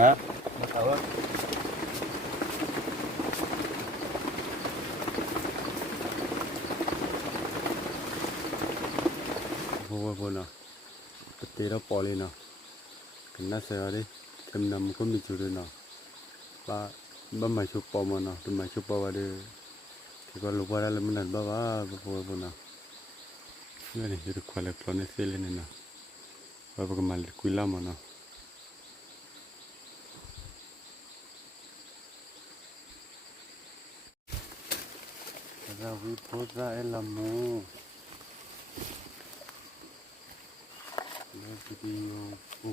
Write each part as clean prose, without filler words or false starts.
ฮะโอ้โหพอเนาะปฏิเราปอเลยเนาะกันน่าเสียดิทำนำก็มีจุดเลยเนาะป้าบ้ามาชุบปอมันเนาะบ้ามาชุบปอว่าเด้อที่ก็ลูกว่าได้แล้วมันนั่นบ้าว่าพอพอเนาะนี่นี่จุดควายเล็กน้อยเสียเลยเนาะว่าพวกมันคุยล่ามันเนาะเราวิพากษ์ได้ละมูแล้ววิดีโอปู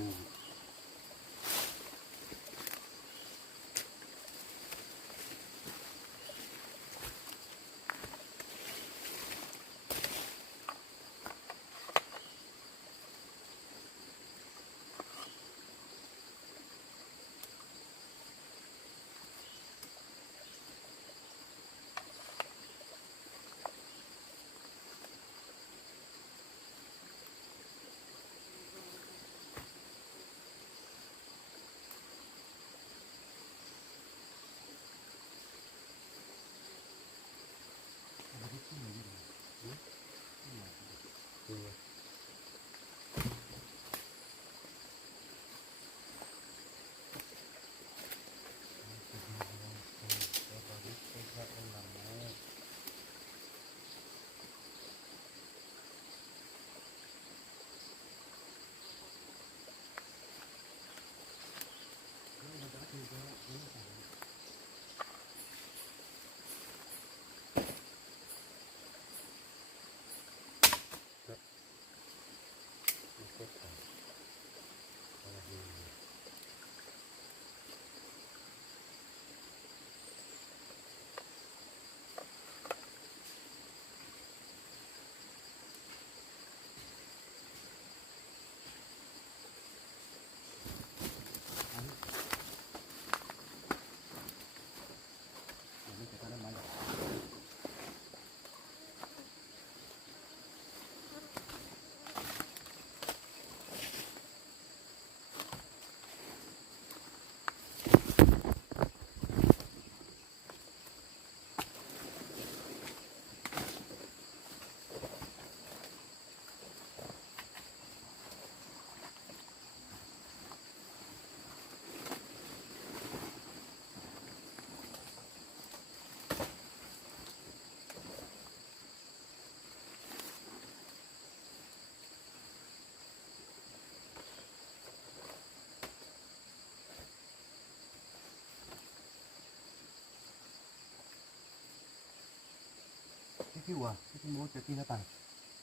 ที่วัวที่โม้จะที่หน้าต่าง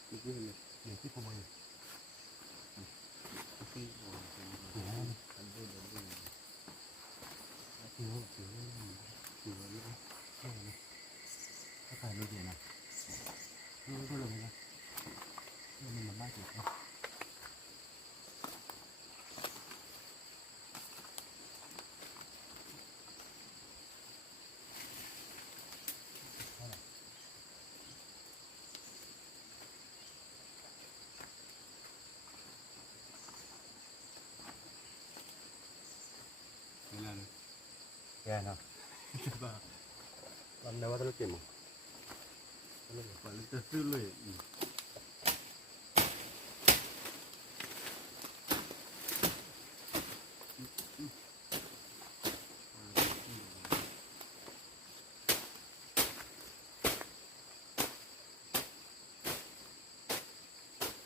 ที่นี่เลยเนี่ยที่ขโมยที่วัวที่นั่นอันนี้ที่โม้ที่นี่ที่วัวนี่นะถ้าใครไม่ดีนะรู้ก็เลยนะมันมันน่าเกลียดนะแกนะบ้าวันนี้ว่าจะเก็บมั้งวันนี้จะซื้อเลย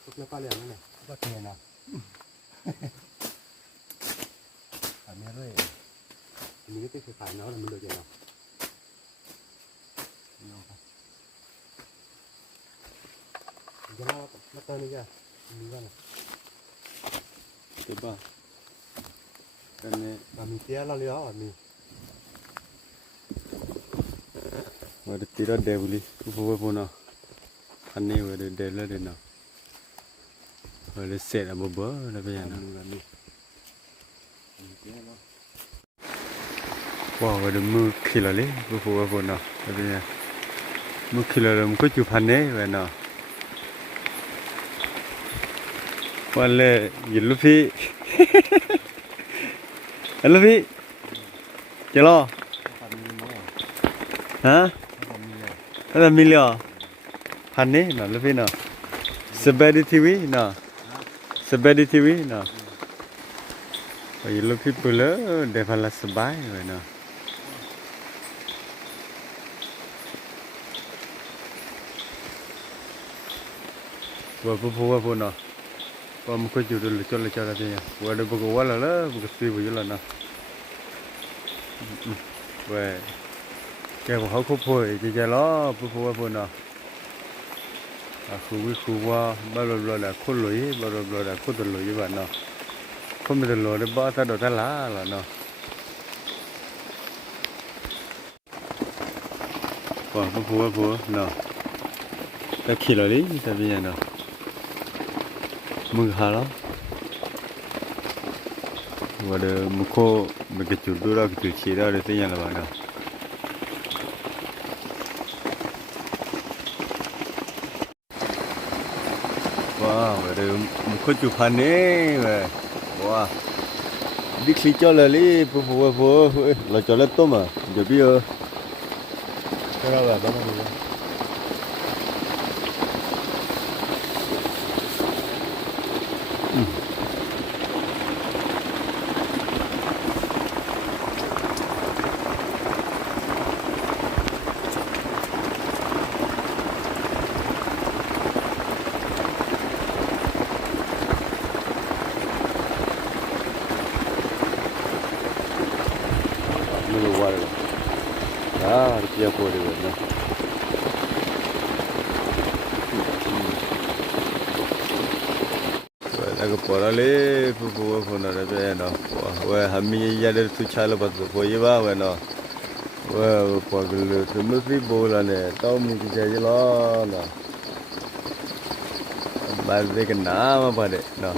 ทุกเรื่องป้าเลี้ยงนั่นแหละก็เทียนนะอันนี้เลยอันนี้ไม่เป็นขายเนาะมันเลยเนาะจะมาตอนนี้จ้ะมีว่าไง Coba. Kan kami tiada lihat ni. ada tidak ada beli. Apa pun nak. Ane ada dela dena. Ada set apa ber, apa yang nak. Wah, ada mukil lagi. Apa pun nak. Apa yang mukil ada mukil cuman ni, mana. Wala, yellow fi. Helloพี่เจะรอ พันมีมั้ง ฮะ พันมีเลย อะไรมีเหรอพันนี้เนาะลูกพี่เนาะสบายดีทีวีเนาะสบายดีทีวีเนาะโอ้ยลูกพี่ปุ๊เลยเดี๋ยวพลัสสบายเลยเนาะว่าพูเนาะว่ามันก็อยู่ดูเลยจนเลยจอดอะไรเนี่ยว่าเดี๋ยวบุกว่าแล้วบุกซีบุกอยู่แล้วเนาะเว้ยแกบอกเขาคุบพูดจะล้อพูเนาะคูว่าบ้าบลอละคนรวยบ้าบลอละคนตัวรวยบ้านเนาะคนไม่ตัวรวยเดี๋ยวบ้าถ้าโดนท่าล้าละเนาะว่าพูเนาะแต่ขี้เลยดิแต่เป็นยังเนาะมึงหาแล้วว่าเดี๋ยวมึงโคมันก็จุดดูแล้วก็จุดชี้แล้วเดี๋ยวเป็นยังไงบ้างเนาะว้าวเดี๋ยวมึงโคจุดพันนี่เว้ยว้าดิคลีจอเลยลิพูเราจอแล้วต้มอ่ะเดี๋ยวพี่ก็เราแบบต้องมี ไม่รู้ว่าอะไรเกี่ยวกับอะไรนะแล้วก็พอแล้วพูน่ะเดี๋ยวเนาะว่าหามียาเดือดทุกชาลบัดพอยี่บ้าเว้ยเนาะว่าพอกันเลยถึงไม่ฟรีโบราณเนี่ยต้องมีกิจใจล้อเนาะบ้านเด็กกันน้ามาบ้านเด็กเนาะ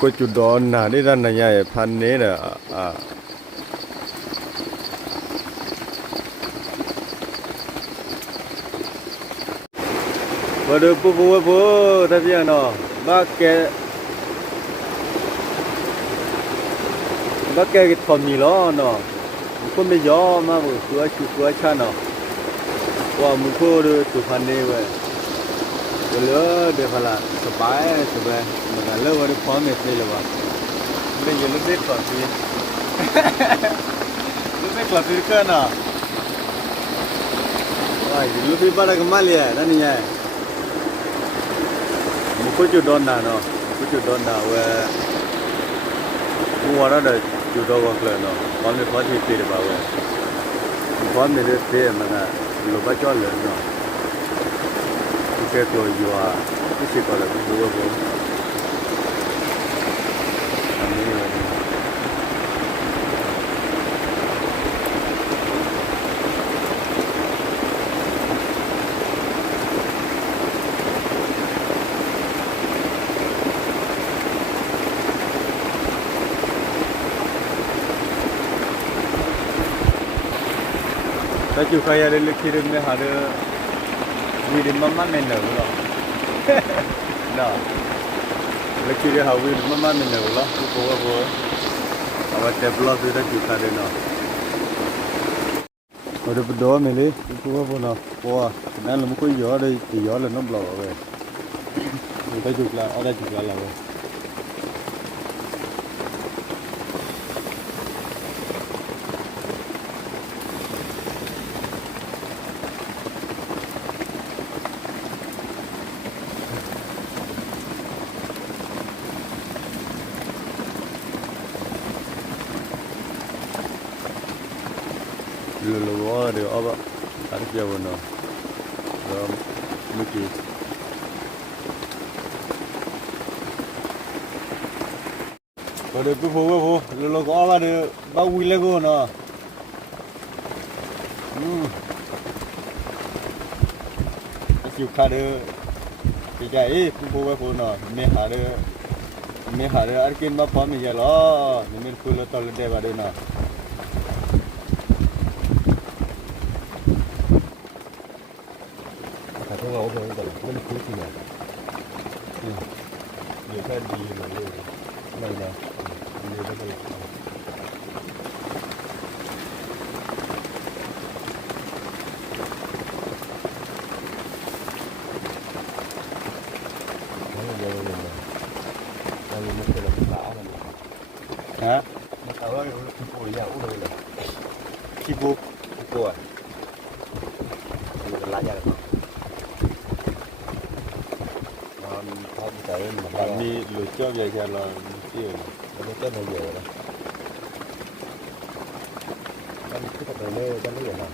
ก็จุดดอนน่ะนี่ด้านไหนใหญ่พันนี้เนี่ยว่าเดี๋ยวพูถ้าเพียงเนาะบ้าแกก็ทำมีล้อเนาะก็ไม่ยอมมาบุตัวชาเนาะว่ามึงพูดถูกพันนี้เว้ยเหลือเดี๋ยวพละสบายมันก็เลิกว่าได้พร้อมเม็ดเลยว่ะไม่ยืนเล็กก่อนพี่เล็กกว่าพี่เกินเนาะว่าลูกพี่บ้านก็มาเลยนั่นนี่ไงมึงก็จุดโดนด่าเนาะมึงจุดโดนด่าเว้ยมึงว่าเราเดี๋ยวจุดโดนกันเลยเนาะพร้อมที่ตีได้ป่าวเว้ยพร้อมที่ตีมันก็ลูกบ้าจ้อเลยเนาะแกตัวอยู่อ่ะที่สิก่อนเลยพูอันนี้เลยถ้าจุใครอยากได้เลือกที่เดิมเนี่ยหาเด้อวีดินมันไม่เหนื่อยหรอกเนาะเลือกที่เดียวหาวีดินมันไม่เหนื่อยหรอกพูเอาไว้เทปล็อกที่ได้จุใครเด้อเนาะเอาเดี๋ยวไปดูมั้ยเลยพูเนาะนั่นเราไม่ค่อยย้อนเลยย้อนเลยน้ำเปล่าเว้ยได้จุละเอาได้จุละแล้วเว้ยลูว่าเดี๋ยวเอาแบบตัดเกี่ยวเนาะแล้วเมื่อกี้ก็เดี๋ยวพูลูกเอาแบบเดี๋ยวบ้าวิ่งเลยกูเนาะสิวขาเด้อพี่ใจพูเนาะไม่หาเด้ออาร์กินมาพร้อมมีเยอะล้อนี่มันคุยแล้วตอนเด็กว่าเด้อเนาะแต่ถ้าเราโอเคแต่ไม่ได้คุยจริงอ่ะอยู่แค่ดีเหมือนเลย này nè như thế này hả nó tao ơi cái cùi nhà u đây là khi vô cái cùi mình lại nhà được không chạy mà bạn đi lùi cho về giờ là tiêu nó chết nó về rồi anh cứ tập lên cho nó vậy nào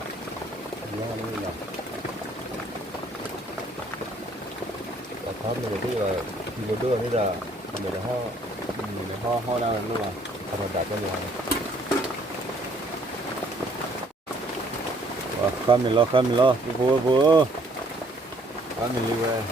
nhá nó như nào và thấm này cái là một đứa này là mình ho đâu luôn à không đặt cho nhiều khăm mình lo vô khăm mình đi về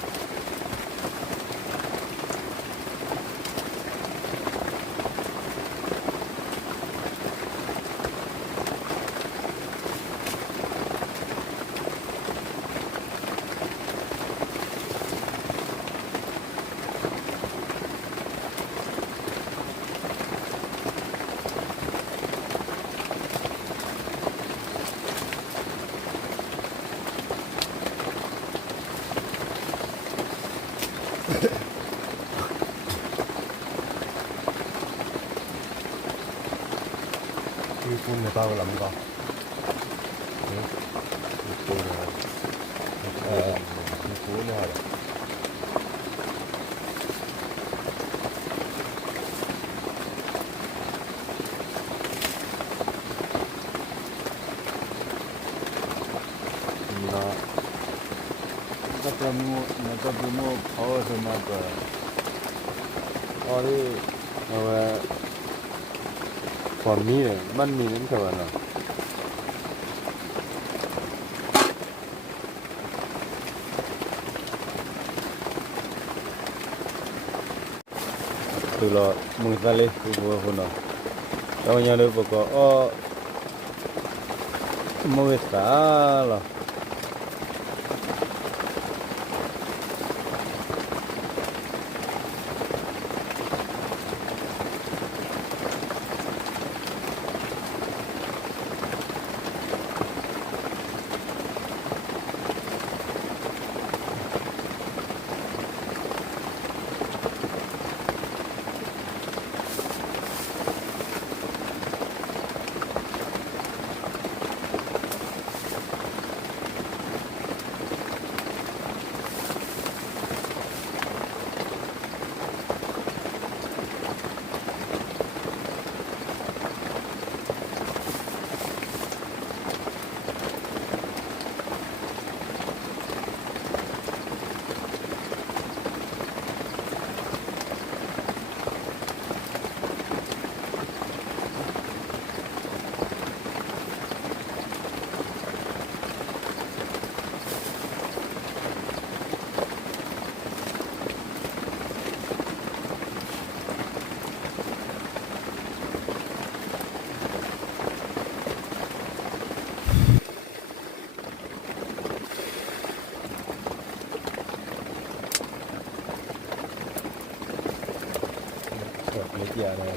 cái cuốn người ta làm gì cái cuốn này nó có mua phô thì mà có đi rồi còn mi này ban mi đến giờ nào từ lò mùng ra lên từ vừa vừa nào đâu nhà được có mua cả là lấy tiền này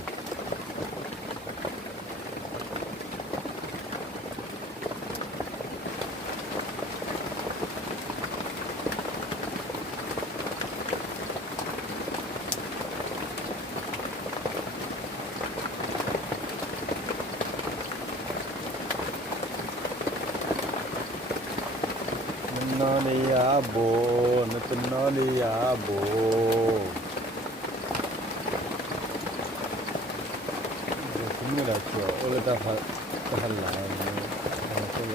nó đi à bồ nó tin nó đi à bồ cũng như là chỗ người ta phải lại cái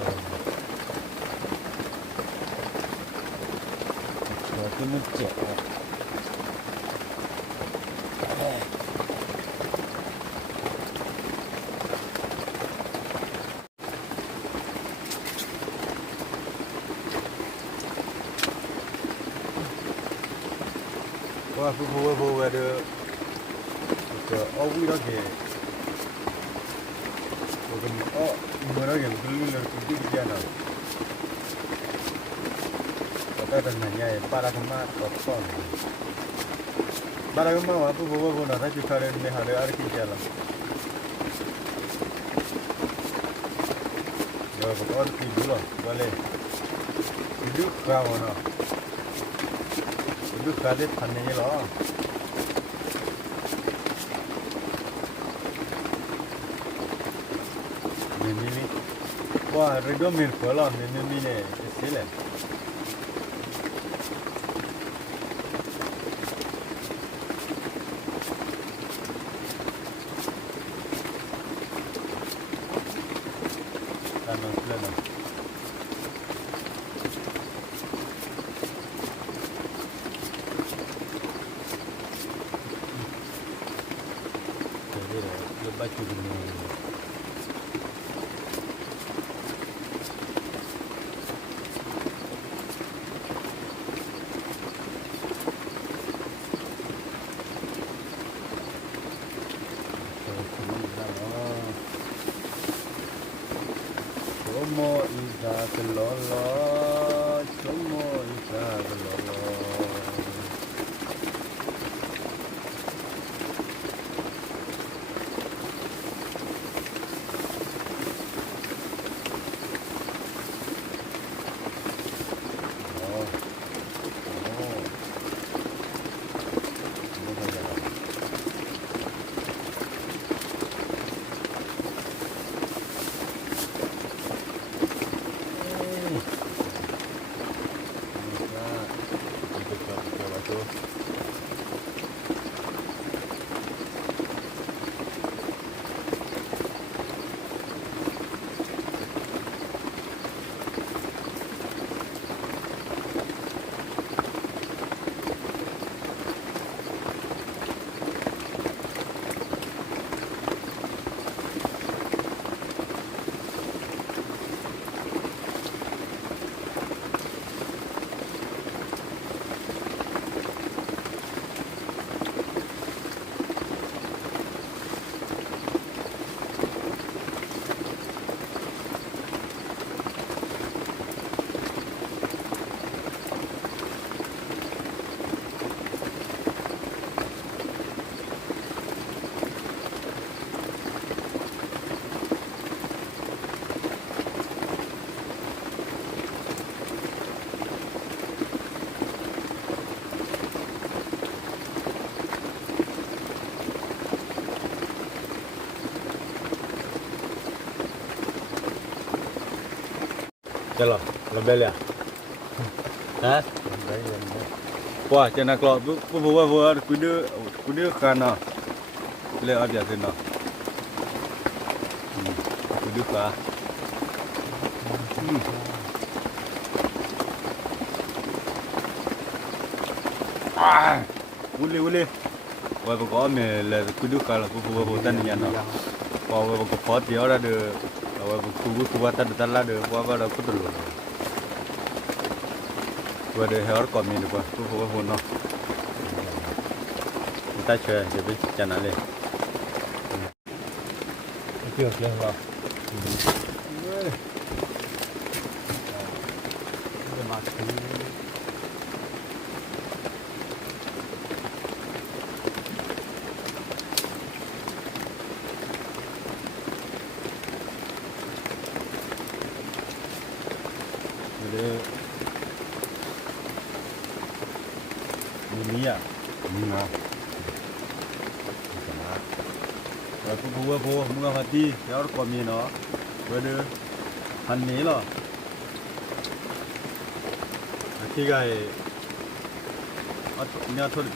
là cái nước chè qua phụ về được ở vui đó kìa rồi người đó kìa cứ là cũng đi kia nào cái thằng này nhảy para thằng mà có con Barang mau apa bawa nak cuci karen ni hari hari kita lah. Ya, betul tidur lah, boleh. Tidur kau mana? Tidur kau deh panen je lah. Mimi, wah, redo mirip lah, mimi ni esile. Ano sila na? Jadi lah, lepas tu ni. Como ida kelolo, como ida kelolo. Oh, oh, ini saja. Chalo, lembel ya. Hah? Wah, jangan kalau buat kuda kana. Boleh aja kena. Kuda kah? Ah, boleh. Wah, pokok me kuda kala buat tanian na. Wah, pokok pot dia ada. Wah, kuat ada de. Wah, ada kuda lu. Wah, de hear kami ni buat no. Kita cuy, jadi jangan le. Okey lah. Jadi ini ya, ini lah. Aku buat bunga hati, ya orang kami no, berada hani lah. Nanti gay, ini atau tu.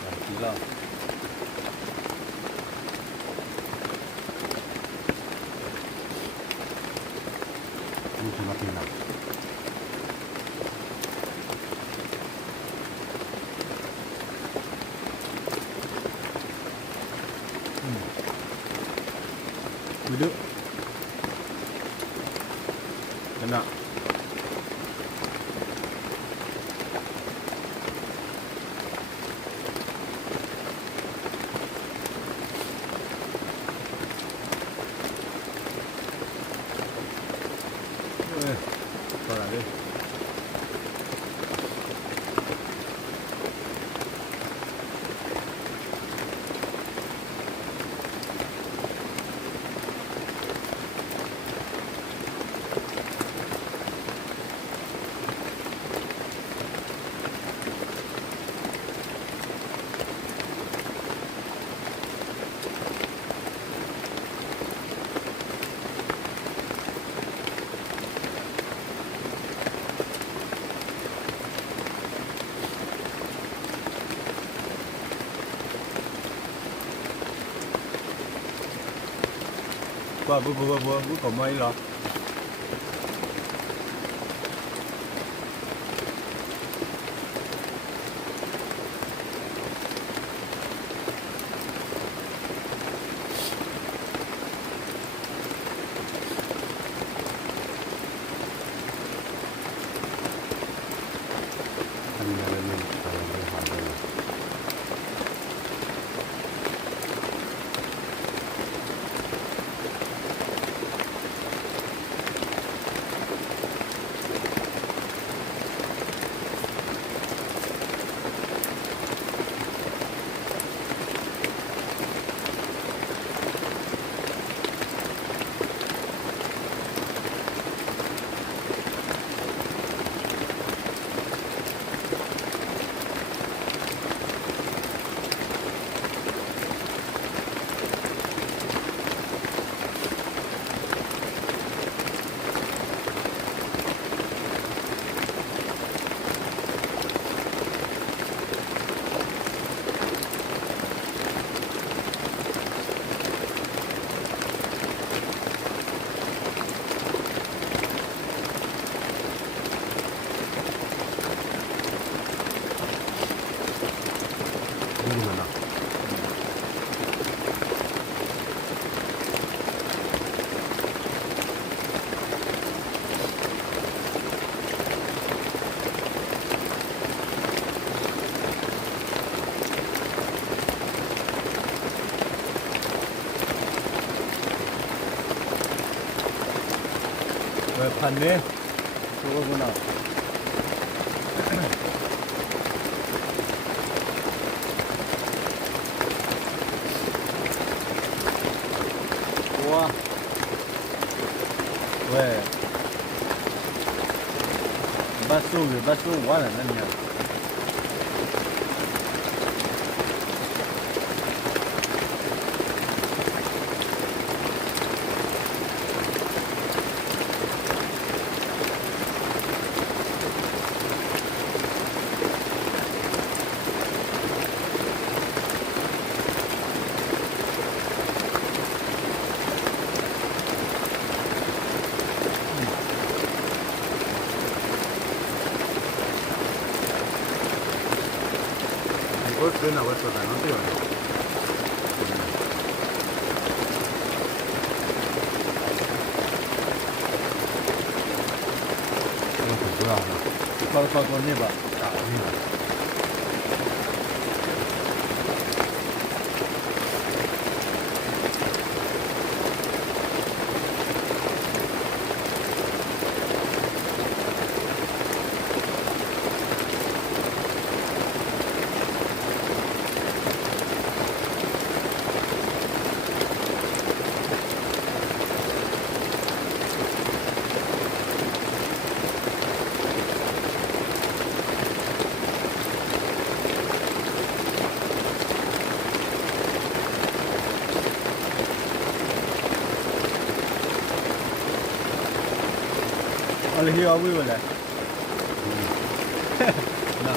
Nanti lah. Ini cuma tina. Duduk. Kena. พอละดิว่าบุก็ไม่หรอกทำอะไรไม่ทำไม่หายเลยนี่มันเนาะแบบพันนี้ตัวมันเนาะ哇，喂，把手完了，那你。我真的我说的能对了。我很重要的，到那边打那个。Olha aqui, ó, olha. Não.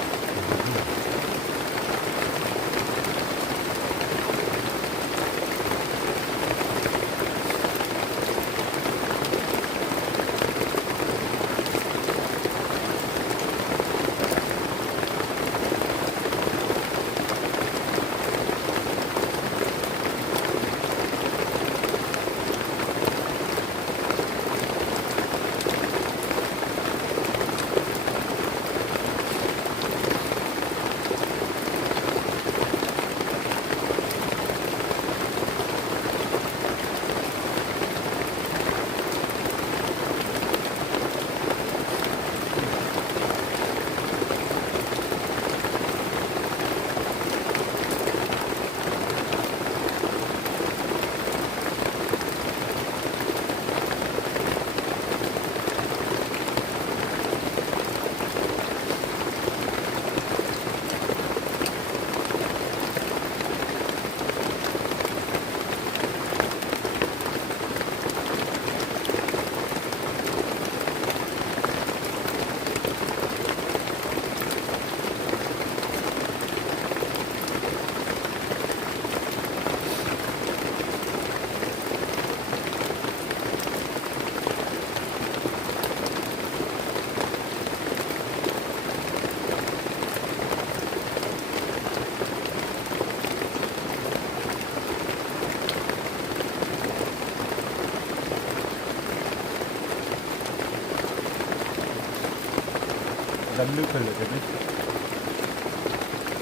ดันลึกไปเลยกันนี่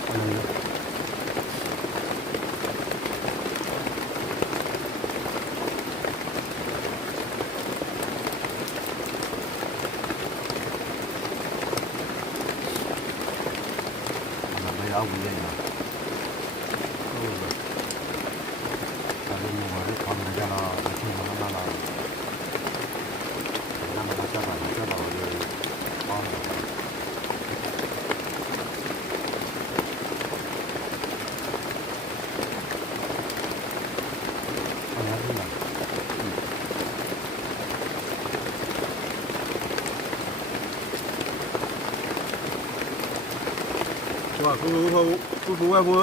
อะไรเนาะไม่เอาบุญเลยนะแต่เรื่องนี้ว่าทำอะไรกันล่ะไม่ใช่มันนั่นล่ะนั่นมันจะแบบจะแบบเลยอ๋ออะไรนี่นะว่ากูว่ากู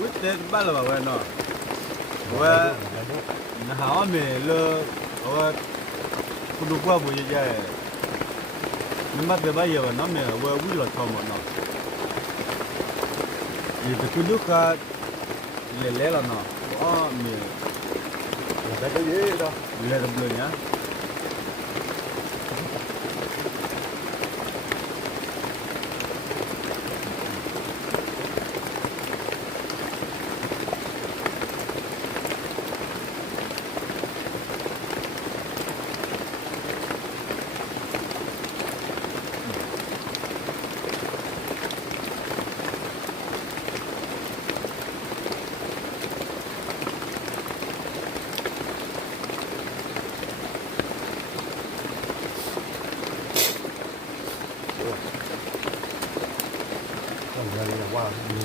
วิเต็มบ้านเราแบบว่าเนาะว่าหน้าเมล์เลยว่ากูดูว่าบุญใหญ่นี่มาเดี๋ยวไปเยอะนะเมล์ว่าวิหลอดทองหมดเนาะยี่แต่กูดูก็เละแล้วเนาะอ๋อเมล์ แต่ก็เยอะนะ เละระเบิดเนี่ยต้องเรียนว่ามี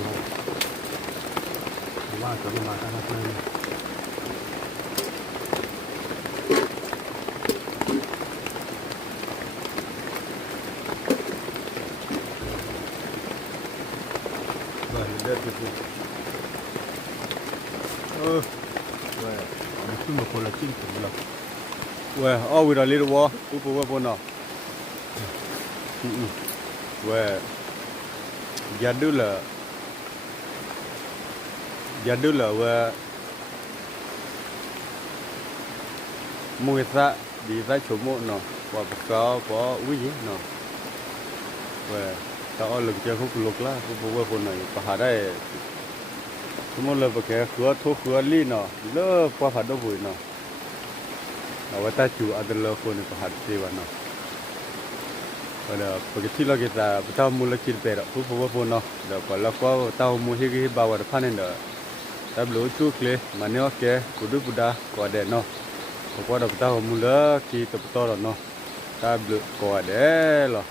ว่าจะมาทำอะไร ว่าเด็ดกูว่ามันขึ้นมาคนละชิ้นถึงแล้วว่าอ๋อวิลาลีรัวกูพูดว่าปนเนาะว่า Jadul wa muisa di sa chomo no wa ka ko wi no wa ta o luk je khuk luk la ku wa pon no pa ha dai chomo le ba ke khua tho khua li no le pa pha do bui no wa ta chu adal lo ko ni pa ha ti wa no wa da pa ke ti lo ke ta ta mu la ki pe ro ku wa pon no da pa la ko ta mu hi ki ba wa pha ne da ta blo chu kle ma ne o ke ku du bu da ko de no ko da ta mu la ki to to ro no ta blo ko de lo